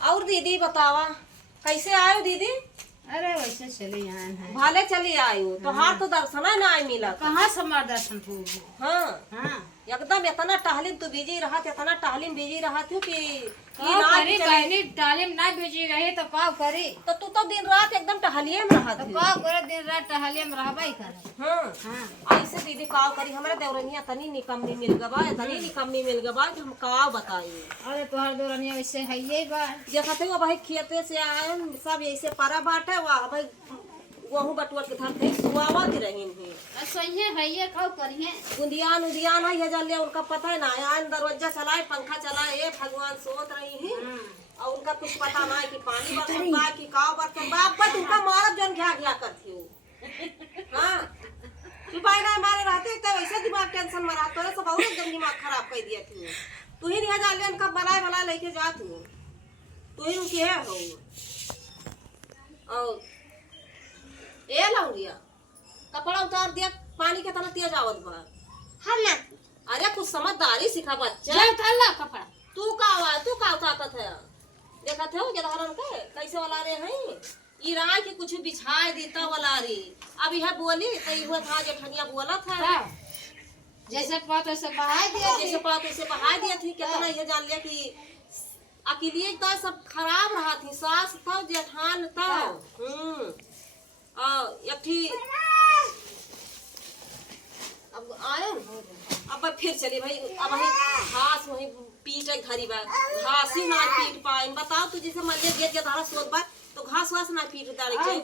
और दीदी बतावा कैसे आयो दीदी? अरे वैसे चले यहाँ है। भाले चली आयो तो हार तो दर्शन ना मिला। कहाँ समार दर्शन हो? हाँ हाँ एकदम इतना टहलिम तो बिजी रहा इतना टहलिम बिजी रहा थी कि करी बहनी तालीम ना भेजी रही तो का करी। तो तू तो दिन रात एकदम टहलिए में रहा तो थी। का करे दिन रात टहलिए में रहबे करे। हाँ हाँ ऐसे दीदी का करी हमारे देवरनिया तनी निकम्मी मिल गवा तनी निकम्मी मिल गवा कि हम का बताइए। अरे तोहर दोरनिया वैसे है ये बा देखा थे वो भाई खेते से आए सब ऐसे पारा बाटे वाह भाई वहू बटुआ के धर थे सुआवा भी रही है सही है ये खाओ करिए। उदियान उदियान है जल्दी उनका पता है ना आया दरवाजा चलाए पंखा चलाए ये भगवान सोच रही है और उनका कुछ पता ना है कि पानी बरतन बा कि काव बरतन बाप पर उनका मारब जन घा घा करती हो। हाँ सिपाही ना मारे रहते तो वैसे दिमाग टेंशन में रहा तोरे सब और एकदम दिमाग खराब कर दिया थी। तू ही नहीं जाले उनका बनाए भला लेके जा तू ही उनकी है हो और ए लौरिया कपड़ा उतार दिया पानी के तरह तेज आवत बा। हम ना अरे कुछ समझदारी सिखा बच्चा। जा उतार ला कपड़ा। तू का ताकत है देखा थे के धारण के कैसे वाला रे हैं ई राय के कुछ बिछाए देता वाला रे अब यह बोली तो इहो था जे ठनिया बोला था जैसे पात वैसे बहाई दिया जैसे पात वैसे बहाई दिया थी कितना ये जान लिया कि अकेले तो सब खराब रहा थी सास था जेठान था। एक थी अब आए अब फिर चली भाई अब वही घास वही पीट घरी बा घास ही ना पीट पाए बताओ तू जैसे मल्ले गेट के धारा सोच बा तो घास वास ना पीट डाले के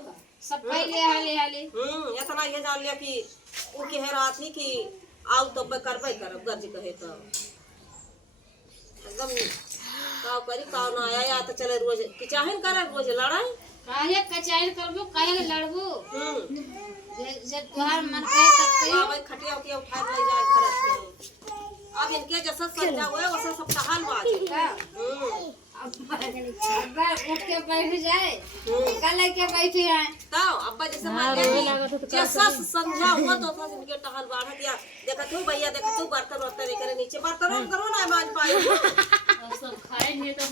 सब पहले हाले हाले इतना ये जान लिया कि उनके है रात ही कि आओ तो करबे करब गर्ज कहे तो एकदम काव करी काव ना आया या तो चले रोज कि चाहे करे रोज लड़ाई काहे कचाई करबो काहे लड़बो। जे तोहार मन कहे तब कही भाई खटिया उटिया उठा ले जाए घर से अब इनके जैसा समझा हुआ है वैसा सब टहल बात अब्बा उठ के बैठ जाए कल के बैठे हैं तो अब्बा जैसे मान ले जैसा समझा हुआ तो था इनके टहल बाढ़ दिया देखा तू भैया देखा तू बर्तन वर्तन करे नीचे बर्तन करो ना मान पाई सब खाए नहीं तो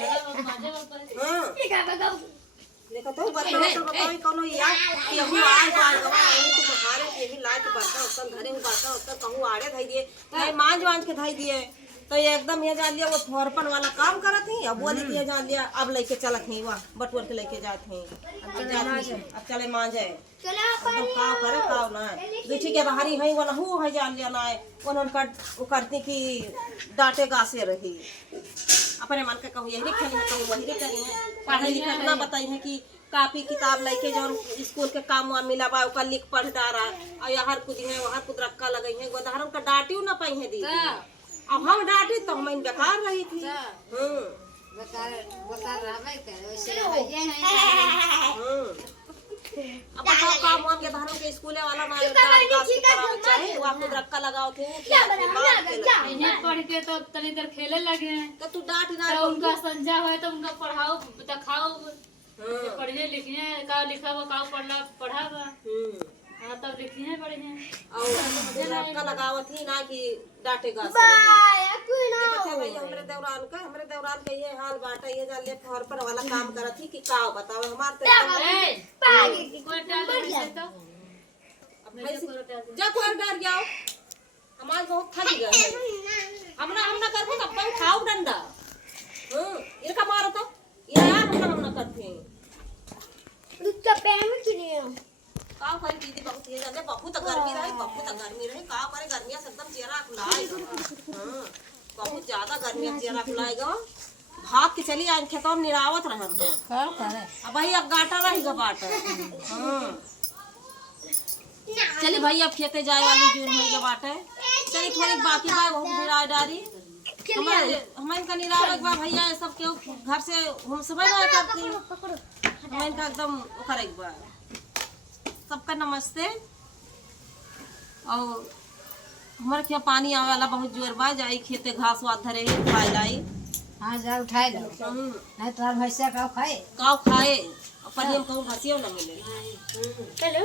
घर माजे पर हां देखा तो बर्तन वर्तन बताओ कोनो यार केहू आए बाल गवा तो बहारे केही लाइट बर्तन वर्तन घरे में बर्तन वर्तन कहू आड़े धई दिए नहीं मांज के धई दिए तो ये एकदम ये जान लिया वो फोरपन वाला काम करत ही अब बोली कि ये जान लिया अब लेके चलत ही वाह बटुअर के लेके जात हैं अब चले मांजे एकदम काव करे काव ना दूठी के बाहरी है वो नहू है जान लिया ना उन्होंने कर करती कि डांटे गासे रही अपने मन के कहूँ यही खेली है कहूँ वही करी है पढ़े लिखे ना बताई है कि कापी किताब लेके जो स्कूल के काम वाम मिला बा ओकर लिख पढ़ डारा और यहाँ कुदी है वहाँ कुछ रक्का लगी है गोदाहरण का डांटियो ना पाई है दीदी अब हम डांटे तो हम बेकार रही थी। बता रहबे करे वैसे ये है अब बताओ काम वाम के धारण के स्कूले वाला ना चाहे वहाँ खुद रक्का लगाओ थे इन्हें पढ़ के तो तनी देर खेले लगे हैं तो तू डांट ना तो उनका संजा है तो उनका पढ़ाओ दिखाओ पढ़िए लिखिए का लिखा हुआ का पढ़ा हुआ हाँ तब लिखिए बढ़िया और रक्का लगावत ही ना कि डांटेगा हमरे देवरान के ये हाल बाटे ये जान ले फोर पर वाला काम करत ही कि का बताओ हमार तो जा कोई डर जाओ हमार बहुत थक गए हमना करबो तब तो खाओ डंडा इनका मारो तो ये यार हमना करते हैं रुक जा पैर में किने का करे दीदी बहुत ये जाने बहुत गर्मी रही का करे गर्मियां एकदम चेहरा खुलाएगा। हां बहुत ज्यादा गर्मियां चेहरा खुलाएगा भाग के चली आन खेतों में निरावत रहन का करे अब भाई अब गाटा रही गबाट। हां चली भाई अब खेते जाए वाली जून होई गबाट चली थोड़ी बाकी बा वो निराय डारी हमारे का निरावत बा भैया सब के घर से हम सब ना करती हमारे का एकदम करे बा सबका नमस्ते। और हमारे क्या पानी आवे वाला बहुत जोर बा जाई खेते घास वास धरे है खाए लाई। हाँ जा उठाए लो नहीं तो भैंसा का खाए अपन हम कहूँ घसियो ना मिले चलो